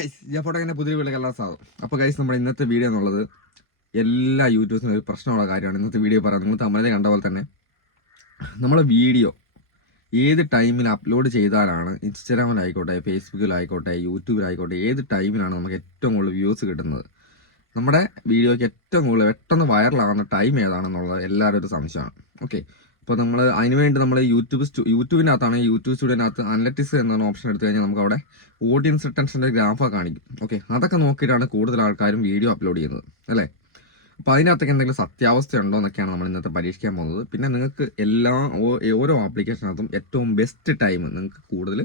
Guys photo പുതിയ വീട്ടിൽ എല്ലാ സാധനം അപ്പോൾ ഗൈസ് നമ്മുടെ ഇന്നത്തെ വീഡിയോ എന്നുള്ളത് എല്ലാ യൂട്യൂബേഴ്സിനും ഒരു പ്രശ്നമുള്ള കാര്യമാണ്. ഇന്നത്തെ വീഡിയോ പറയാം. നിങ്ങൾ തമ്മിലേ കണ്ട പോലെ തന്നെ നമ്മളെ വീഡിയോ ഏത് ടൈമിൽ അപ്ലോഡ് ചെയ്താലാണ് ഇൻസ്റ്റാഗ്രാമിലായിക്കോട്ടെ ഫേസ്ബുക്കിലായിക്കോട്ടെ യൂട്യൂബിലായിക്കോട്ടെ ഏത് ടൈമിലാണ് നമുക്ക് ഏറ്റവും കൂടുതൽ വ്യൂസ് കിട്ടുന്നത്? നമ്മുടെ വീഡിയോയ്ക്ക് ഏറ്റവും കൂടുതൽ പെട്ടെന്ന് വൈറലാകുന്ന ടൈം ഏതാണെന്നുള്ളത് എല്ലാവരും ഒരു സംശയമാണ്. ഓക്കെ അപ്പോൾ നമ്മൾ അതിന് വേണ്ടി നമ്മൾ യൂട്യൂബ് സ്റ്റു യൂട്യൂബിനകത്താണ് യൂട്യൂബ് സ്റ്റുഡിയോനകത്ത് അനലറ്റിക്സ് എന്ന ഓപ്ഷൻ എടുത്തു കഴിഞ്ഞാൽ നമുക്ക് അവിടെ ഓഡിയൻസ് റിട്ടൻഷന്റെ ഗ്രാഫ് കാണിക്കും. ഓക്കെ അതൊക്കെ നോക്കിയിട്ടാണ് കൂടുതൽ ആൾക്കാരും വീഡിയോ അപ്ലോഡ് ചെയ്യുന്നത് അല്ലേ? അപ്പോൾ അതിനകത്തൊക്കെ എന്തെങ്കിലും സത്യാവസ്ഥയുണ്ടോ എന്നൊക്കെയാണ് നമ്മൾ ഇന്നത്തെ പരീക്ഷിക്കാൻ പോകുന്നത്. പിന്നെ നിങ്ങൾക്ക് എല്ലാ ഓരോ ആപ്ലിക്കേഷനകത്തും ഏറ്റവും ബെസ്റ്റ് ടൈം നിങ്ങൾക്ക് കൂടുതൽ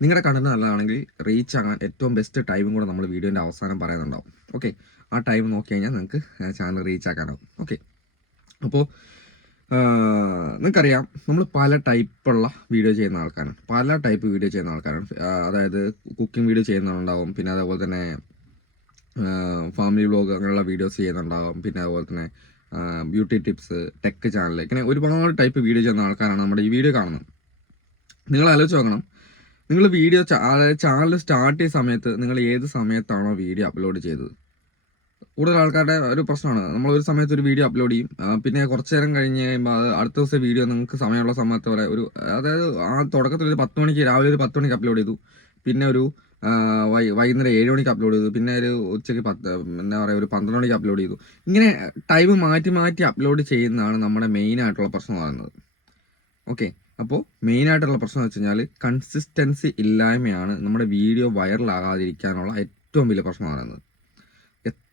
നിങ്ങളുടെ കണ്ടന്റ് നല്ലതാണെങ്കിൽ റീച്ച് ആകാൻ ഏറ്റവും ബെസ്റ്റ് ടൈമും കൂടെ നമ്മൾ വീഡിയോന്റെ അവസാനം പറയുന്നുണ്ടാവും. ഓക്കെ ആ ടൈം നോക്കി കഴിഞ്ഞാൽ നിങ്ങൾക്ക് ചാനൽ റീച്ച് ആക്കാനാവും. ഓക്കെ അപ്പോൾ നിങ്ങൾക്കറിയാം നമ്മൾ പല ടൈപ്പുള്ള വീഡിയോ ചെയ്യുന്ന ആൾക്കാരാണ്. പല ടൈപ്പ് വീഡിയോ ചെയ്യുന്ന ആൾക്കാരാണ്. അതായത് കുക്കിംഗ് വീഡിയോ ചെയ്യുന്നുണ്ടാവും പിന്നെ അതേപോലെ തന്നെ ഫാമിലി വ്ലോഗ് അങ്ങനെയുള്ള വീഡിയോസ് ചെയ്യുന്നുണ്ടാവും പിന്നെ അതുപോലെ തന്നെ ബ്യൂട്ടി ടിപ്സ് ടെക് ചാനൽ ഇങ്ങനെ ഒരുപാട് ടൈപ്പ് വീഡിയോ ചെയ്യുന്ന ആൾക്കാരാണ് നമ്മുടെ ഈ വീഡിയോ കാണുന്നത്. നിങ്ങൾ ആലോചിച്ച് നോക്കണം. നിങ്ങൾ വീഡിയോ ചാനൽ സ്റ്റാർട്ട് ചെയ്യുന്ന സമയത്ത് നിങ്ങൾ ഏത് സമയത്താണോ വീഡിയോ അപ്ലോഡ് ചെയ്തത്? കൂടുതൽ ആൾക്കാരുടെ ഒരു പ്രശ്നമാണ്. നമ്മൾ ഒരു സമയത്ത് ഒരു വീഡിയോ അപ്ലോഡ് ചെയ്യും. പിന്നെ കുറച്ച് നേരം കഴിഞ്ഞ് കഴിയുമ്പോൾ അടുത്ത ദിവസം വീഡിയോ നിങ്ങൾക്ക് സമയമുള്ള സമയത്ത് വരെ ഒരു അതായത് ആ തുടക്കത്തിൽ ഒരു പത്ത് മണിക്ക് രാവിലെ ഒരു പത്ത് മണിക്ക് അപ്ലോഡ് ചെയ്തു. പിന്നെ ഒരു വൈ വൈകുന്നേരം ഏഴ് മണിക്ക് അപ്ലോഡ് ചെയ്തു. പിന്നെ ഒരു ഉച്ചയ്ക്ക് പത്ത് എന്താ പറയുക ഒരു പന്ത്രണ്ട് മണിക്ക് അപ്ലോഡ് ചെയ്തു. ഇങ്ങനെ ടൈം മാറ്റി മാറ്റി അപ്ലോഡ് ചെയ്യുന്നതാണ് നമ്മുടെ മെയിൻ ആയിട്ടുള്ള പ്രശ്നം എന്ന് പറയുന്നത്. ഓക്കെ അപ്പോൾ മെയിൻ ആയിട്ടുള്ള പ്രശ്നം എന്ന് വെച്ച് കഴിഞ്ഞാൽ കൺസിസ്റ്റൻസി ഇല്ലായ്മയാണ് നമ്മുടെ വീഡിയോ വൈറലാകാതിരിക്കാനുള്ള ഏറ്റവും വലിയ പ്രശ്നം എന്ന് പറയുന്നത്.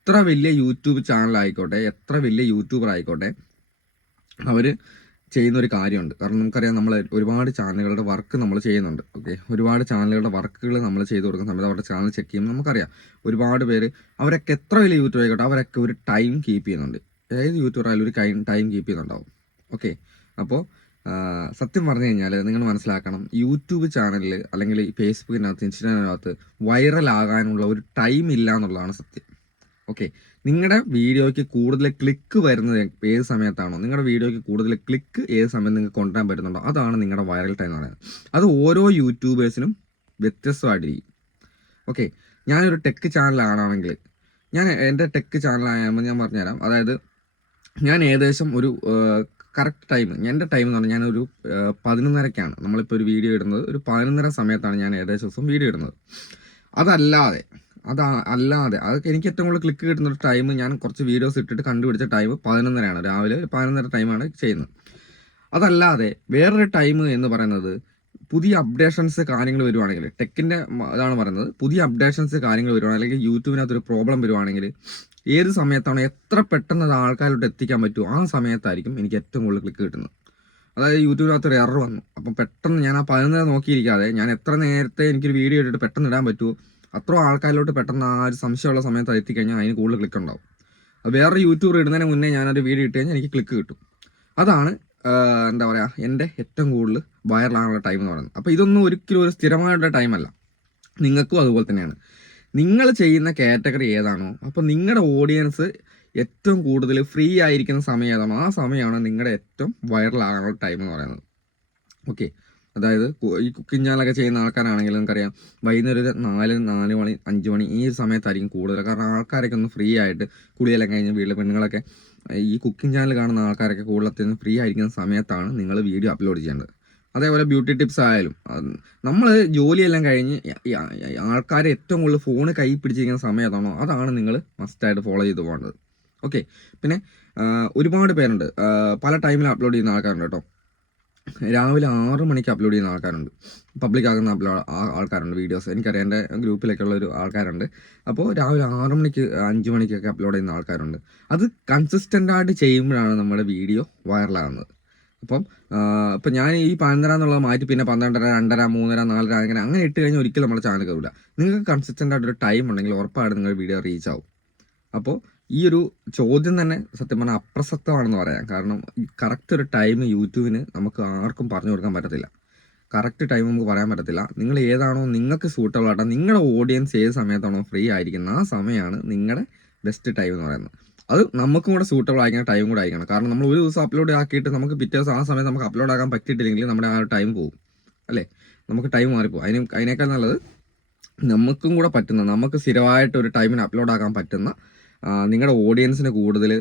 എത്ര വലിയ യൂട്യൂബ് ചാനൽ ആയിക്കോട്ടെ എത്ര വലിയ യൂട്യൂബർ ആയിക്കോട്ടെ അവർ ചെയ്യുന്ന ഒരു കാര്യമുണ്ട്. കാരണം നമുക്കറിയാം നമ്മൾ ഒരുപാട് ചാനലുകളുടെ വർക്ക് നമ്മൾ ചെയ്യുന്നുണ്ട്. ഓക്കെ? ഒരുപാട് ചാനലുകളുടെ വർക്കുകൾ നമ്മൾ ചെയ്തു കൊടുക്കുന്ന സമയത്ത് അവരുടെ ചാനൽ ചെക്ക് ചെയ്യുമ്പോൾ നമുക്കറിയാം ഒരുപാട് പേര് അവരൊക്കെ എത്ര വലിയ യൂട്യൂബ് ആയിക്കോട്ടെ അവരൊക്കെ ഒരു ടൈം കീപ്പ് ചെയ്യുന്നുണ്ട്. ഏത് യൂട്യൂബർ ആയാലും ഒരു ടൈം കീപ്പ് ചെയ്യുന്നുണ്ടാവും. ഓക്കെ? അപ്പോൾ സത്യം പറഞ്ഞു കഴിഞ്ഞാൽ നിങ്ങൾ മനസ്സിലാക്കണം യൂട്യൂബ് ചാനലിൽ അല്ലെങ്കിൽ ഫേസ്ബുക്കിനകത്ത് ഇൻസ്റ്റാഗ്രാമിനകത്ത് വൈറലാകാനുള്ള ഒരു ടൈം ഇല്ല എന്നുള്ളതാണ് സത്യം. ഓക്കെ നിങ്ങളുടെ വീഡിയോയ്ക്ക് കൂടുതൽ ക്ലിക്ക് വരുന്നത് ഏത് സമയത്താണോ? നിങ്ങളുടെ വീഡിയോയ്ക്ക് കൂടുതൽ ക്ലിക്ക് ഏത് സമയത്ത് നിങ്ങൾക്ക് കൊണ്ടുവരാൻ പറ്റുന്നുണ്ടോ? അതാണ് നിങ്ങളുടെ വൈറൽ ടൈം എന്ന് പറയുന്നത്. അത് ഓരോ യൂട്യൂബേഴ്സിനും വ്യത്യസ്തമായിട്ടിരിക്കും. ഓക്കെ ഞാനൊരു ടെക് ചാനലാണെങ്കിൽ ഞാൻ എന്റെ ടെക് ചാനലാകുമ്പോൾ ഞാൻ പറഞ്ഞുതരാം. അതായത് ഞാൻ ഏകദേശം ഒരു കറക്റ്റ് ടൈം എന്റെ ടൈം എന്ന് പറഞ്ഞാൽ ഞാനൊരു പതിനൊന്നരക്കാണ്. നമ്മളിപ്പോൾ ഒരു വീഡിയോ ഇടുന്നത്. ഒരു പതിനൊന്നര സമയത്താണ് ഞാൻ ഏകദേശം ദിവസം വീഡിയോ ഇടുന്നത്. അതല്ലാതെ അത് അല്ലാതെ. അതൊക്കെ എനിക്ക് ഏറ്റവും കൂടുതൽ ക്ലിക്ക് കിട്ടുന്ന ഒരു ടൈം ഞാൻ കുറച്ച് വീഡിയോസ് ഇട്ടിട്ട് കണ്ടുപിടിച്ച ടൈം പതിനൊന്നരയാണ്. രാവിലെ പതിനൊന്നര ടൈമാണ് ചെയ്യുന്നത്. അതല്ലാതെ വേറൊരു ടൈം എന്ന് പറയുന്നത് പുതിയ അപ്ഡേഷൻസ് കാര്യങ്ങൾ വരുവാണെങ്കിൽ ടെക്കിന്റെ ഇതാണ് പറയുന്നത്. പുതിയ അപ്ഡേഷൻസ് കാര്യങ്ങൾ വരുവാണെങ്കിൽ അല്ലെങ്കിൽ യൂട്യൂബിനകത്ത് ഒരു പ്രോബ്ലം വരുവാണെങ്കിൽ ഏത് സമയത്താണോ എത്ര പെട്ടെന്ന് അത് ആൾക്കാരോട്ട് എത്തിക്കാൻ പറ്റുമോ ആ സമയത്തായിരിക്കും എനിക്ക് ഏറ്റവും കൂടുതൽ ക്ലിക്ക് കിട്ടുന്നത്. അതായത് യൂട്യൂബിനകത്ത് ഒരു എറർ വന്നു. അപ്പം പെട്ടെന്ന് ഞാൻ ആ പതിനൊന്നര നോക്കിയിരിക്കാതെ ഞാൻ എത്ര നേരത്തെ എനിക്കൊരു വീഡിയോ ഇട്ടിട്ട് പെട്ടെന്ന് ഇടാൻ പറ്റുമോ അത്ര ആൾക്കാരിലോട്ട് പെട്ടെന്ന് ആ ഒരു സംശയമുള്ള സമയത്ത് എത്തിക്കഴിഞ്ഞാൽ അതിന് കൂടുതൽ ക്ലിക്ക് ഉണ്ടാവും. അത് വേറൊരു യൂട്യൂബർ ഇടുന്നതിന് മുന്നേ ഞാനൊരു വീഡിയോ ഇട്ട് കഴിഞ്ഞാൽ എനിക്ക് ക്ലിക്ക് കിട്ടും. അതാണ് എന്താ പറയുക എന്റെ ഏറ്റവും കൂടുതൽ വൈറലാകാനുള്ള ടൈം എന്ന് പറയുന്നത്. അപ്പോൾ ഇതൊന്നും ഒരിക്കലും ഒരു സ്ഥിരമായിട്ടുള്ള ടൈമല്ല നിങ്ങൾക്കും അതുപോലെ തന്നെയാണ്. നിങ്ങൾ ചെയ്യുന്ന കാറ്റഗറി ഏതാണോ അപ്പോൾ നിങ്ങളുടെ ഓഡിയൻസ് ഏറ്റവും കൂടുതൽ ഫ്രീ ആയിരിക്കുന്ന സമയം ഏതാണോ ആ സമയമാണ് നിങ്ങളുടെ ഏറ്റവും വൈറലാകാനുള്ള ടൈം എന്ന് പറയുന്നത്. ഓക്കെ അതായത് ഈ കുക്കിംഗ് ചാനലൊക്കെ ചെയ്യുന്ന ആൾക്കാരാണെങ്കിൽ നമുക്കറിയാം വൈകുന്നേരം ഒരു നാല് നാല് മണി അഞ്ച് മണി ഈ സമയത്തായിരിക്കും കൂടുതൽ. കാരണം ആൾക്കാരൊക്കെ ഒന്ന് ഫ്രീ ആയിട്ട് കുളിയെല്ലാം കഴിഞ്ഞ് വീട്ടിലെ പെണ്ണുങ്ങളൊക്കെ ഈ കുക്കിംഗ് ചാനൽ കാണുന്ന ആൾക്കാരൊക്കെ കൂടുതൽ ഫ്രീ ആയിരിക്കുന്ന സമയത്താണ് നിങ്ങൾ വീഡിയോ അപ്ലോഡ് ചെയ്യേണ്ടത്. അതേപോലെ ബ്യൂട്ടി ടിപ്സ് ആയാലും നമ്മൾ ജോലിയെല്ലാം കഴിഞ്ഞ് ആൾക്കാർ ഏറ്റവും കൂടുതൽ ഫോൺ കൈ പിടിച്ചിരിക്കുന്ന സമയത്താണോ? അതാണ് നിങ്ങൾ മസ്റ്റായിട്ട് ഫോളോ ചെയ്ത് പോകേണ്ടത്. ഓക്കെ പിന്നെ ഒരുപാട് പേരുണ്ട്. പല ടൈമിൽ അപ്ലോഡ് ചെയ്യുന്ന ആൾക്കാരുണ്ട് കേട്ടോ. രാവിലെ ആറ് മണിക്ക് അപ്ലോഡ് ചെയ്യുന്ന ആൾക്കാരുണ്ട്. പബ്ലിക് ആകുന്ന അപ്ലോഡ് ആൾക്കാരുണ്ട് വീഡിയോസ് എനിക്കറിയാം എന്റെ ഗ്രൂപ്പിലൊക്കെ ഉള്ള ഒരു ആൾക്കാരുണ്ട്. അപ്പോൾ രാവിലെ ആറ് മണിക്ക് അഞ്ച് മണിക്കൊക്കെ അപ്ലോഡ് ചെയ്യുന്ന ആൾക്കാരുണ്ട്. അത് കൺസിസ്റ്റന്റ് ആയിട്ട് ചെയ്യുമ്പോഴാണ് നമ്മുടെ വീഡിയോ വൈറലാകുന്നത് അപ്പം ഇപ്പം ഞാൻ ഈ പതിനൊന്നര എന്നുള്ളത് മാറ്റി പിന്നെ പന്ത്രണ്ടര രണ്ടര മൂന്നര നാലര അങ്ങനെ അങ്ങനെ ഇട്ട് കഴിഞ്ഞാൽ ഒരിക്കലും നമ്മുടെ ചാനൽ കയറില്ല നിങ്ങൾക്ക് കൺസിസ്റ്റന്റ് ആയിട്ടൊരു ടൈം ഉണ്ടെങ്കിൽ ഉറപ്പായിട്ട് നിങ്ങളുടെ വീഡിയോ റീച്ച് ആവും. അപ്പോൾ ഈ ഒരു ചോദ്യം തന്നെ സത്യം പറഞ്ഞാൽ അപ്രസക്തമാണെന്ന് പറയാം. കാരണം കറക്റ്റ് ഒരു ടൈം യൂട്യൂബിന് നമുക്ക് ആർക്കും പറഞ്ഞു കൊടുക്കാൻ പറ്റത്തില്ല. കറക്റ്റ് ടൈം നമുക്ക് പറയാൻ പറ്റത്തില്ല. നിങ്ങൾ ഏതാണോ നിങ്ങൾക്ക് സൂട്ടബിൾ ആയിട്ടാ നിങ്ങളുടെ ഓഡിയൻസ് ഏത് സമയത്താണോ ഫ്രീ ആയിരിക്കുന്നത് ആ സമയമാണ് നിങ്ങളുടെ ബെസ്റ്റ് ടൈം എന്ന് പറയുന്നത്. അത് നമുക്കും കൂടെ സൂട്ടബിൾ ആയിരിക്കുന്ന ടൈം കൂടെ ആയിരിക്കണം. കാരണം നമ്മൾ ഒരു ദിവസം അപ്ലോഡ് ആക്കിയിട്ട് നമുക്ക് പിറ്റേ ദിവസം ആ സമയത്ത് നമുക്ക് അപ്ലോഡ് ആക്കാൻ പറ്റിയിട്ടില്ലെങ്കിൽ നമ്മുടെ ആ ടൈം പോകും. അല്ലേ? നമുക്ക് ടൈം മാറിപ്പോകും അതിന് അതിനേക്കാൾ നല്ലത് നമുക്കും കൂടെ പറ്റുന്ന നമുക്ക് സ്ഥിരമായിട്ട് ഒരു ടൈമിന് അപ്ലോഡ് ആക്കാൻ പറ്റുന്ന നിങ്ങളുടെ ഓഡിയൻസിന് കൂടുതൽ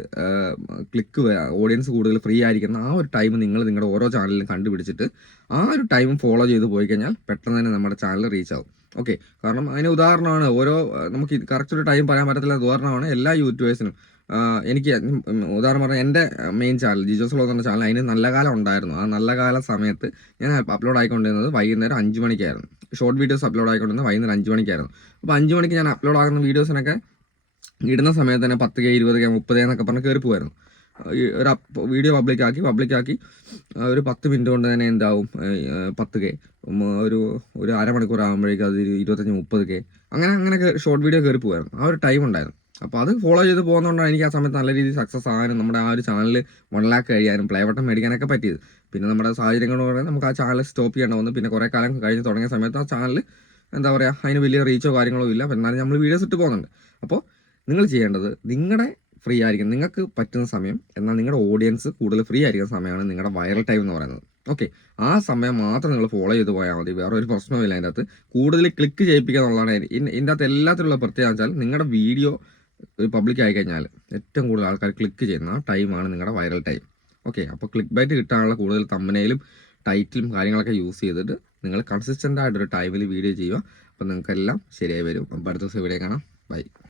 ക്ലിക്ക് ഓഡിയൻസ് കൂടുതൽ ഫ്രീ ആയിരിക്കുന്ന ആ ഒരു ടൈം നിങ്ങൾ നിങ്ങളുടെ ഓരോ ചാനലിലും കണ്ടുപിടിച്ചിട്ട് ആ ഒരു ടൈം ഫോളോ ചെയ്ത് പോയി കഴിഞ്ഞാൽ പെട്ടെന്ന് തന്നെ നമ്മുടെ ചാനൽ റീച്ച് ആവും. ഓക്കെ കാരണം അതിന് ഉദാഹരണമാണ് ഓരോ നമുക്ക് കറക്റ്റ് ഒരു ടൈം പറയാൻ പറ്റത്തില്ല ഉദാഹരണമാണ് എല്ലാ യൂട്യൂബേഴ്സിനും എനിക്ക് ഉദാഹരണം പറഞ്ഞാൽ എന്റെ മെയിൻ ചാനൽ ജിജോസ് ലോ എന്ന ചാനൽ അതിന് നല്ല കാലം ഉണ്ടായിരുന്നു. ആ നല്ല കാല സമയത്ത് ഞാൻ അപ്ലോഡ് ആയിക്കൊണ്ടിരുന്നത് വൈകുന്നേരം അഞ്ച് മണിക്കായിരുന്നു. ഷോർട്ട് വീഡിയോസ് അപ്ലോഡ് ആയിക്കൊണ്ടിരുന്നത് വൈകുന്നേരം അഞ്ച് മണിക്കായിരുന്നു. അപ്പോൾ അഞ്ച് മണിക്ക് ഞാൻ അപ്ലോഡ് ആകുന്ന വീഡിയോസിനൊക്കെ ഇടുന്ന സമയത്ത് തന്നെ പത്ത് കെ ഇരുപത് കെ മുപ്പത് എന്നൊക്കെ പറഞ്ഞ് കയറി പോകുമായിരുന്നു ഒരു വീഡിയോ പബ്ലിക്കാക്കി പബ്ലിക്കാക്കി ഒരു പത്ത് മിനിറ്റ് കൊണ്ട് തന്നെ എന്താവും പത്ത് കെ ഒരു ഒരു അരമണിക്കൂർ ആകുമ്പോഴേക്കും അത് ഇരുപത്തഞ്ച് മുപ്പത് കെ അങ്ങനെ അങ്ങനെ ഷോർട്ട് വീഡിയോ കയറി പോകുമായിരുന്നു ആ ഒരു ടൈം ഉണ്ടായിരുന്നു. അപ്പോൾ അത് ഫോളോ ചെയ്ത് പോകുന്നതുകൊണ്ടാണ് എനിക്ക് ആ സമയത്ത് നല്ല രീതിയിൽ സക്സസ് ആകാനും നമ്മുടെ ആ ഒരു ചാനൽ വൺ ലാക്ക് കഴിയാനും പ്ലേ ബട്ടൺ മേടിക്കാനൊക്കെ പറ്റിയത്. പിന്നെ നമ്മുടെ സാഹചര്യങ്ങൾ കൊണ്ട് നമുക്ക് ആ ചാനൽ സ്റ്റോപ്പ് ചെയ്യേണ്ട വന്നു. പിന്നെ കുറേ കാലം കഴിഞ്ഞ് തുടങ്ങിയ സമയത്ത് ആ ചാനൽ എന്താ പറയുക അതിന് വലിയ റീച്ചോ കാര്യങ്ങളോ ഇല്ല. എന്നാലും നമ്മൾ വീഡിയോസ് ഇട്ട് പോകുന്നുണ്ട്. അപ്പോൾ നിങ്ങൾ ചെയ്യേണ്ടത് നിങ്ങളുടെ ഫ്രീ ആയിരിക്കും. നിങ്ങൾക്ക് പറ്റുന്ന സമയം എന്നാൽ നിങ്ങളുടെ ഓഡിയൻസ് കൂടുതൽ ഫ്രീ ആയിരിക്കുന്ന സമയമാണ് നിങ്ങളുടെ വൈറൽ ടൈം എന്ന് പറയുന്നത്. ഓക്കെ ആ സമയം മാത്രം നിങ്ങൾ ഫോളോ ചെയ്ത് പോയാൽ മതി. വേറെ ഒരു പ്രശ്നവുമില്ല അതിന്റെ അകത്ത് കൂടുതൽ ക്ലിക്ക് ചെയ്യിപ്പിക്കുക എന്നുള്ളതാണ് ഇതിന്റെ അകത്ത് എല്ലാത്തിലുള്ള പ്രത്യേകത വെച്ചാൽ നിങ്ങളുടെ വീഡിയോ ഒരു പബ്ലിക് ആയി കഴിഞ്ഞാൽ ഏറ്റവും കൂടുതൽ ആൾക്കാർ ക്ലിക്ക് ചെയ്യുന്ന ടൈമാണ് നിങ്ങളുടെ വൈറൽ ടൈം ഓക്കെ അപ്പോൾ ക്ലിക്ക് ബൈറ്റ് കിട്ടാനുള്ള കൂടുതൽ തമ്മനയിലും ടൈറ്റിലും കാര്യങ്ങളൊക്കെ യൂസ് ചെയ്തിട്ട് നിങ്ങൾ കൺസിസ്റ്റന്റ് ആയിട്ടൊരു ടൈമിൽ വീഡിയോ ചെയ്യുക. അപ്പോൾ നിങ്ങൾക്കെല്ലാം ശരിയായി വരും. അപ്പോൾ അടുത്ത ദിവസം വീഡിയോ കാണാം. ബൈ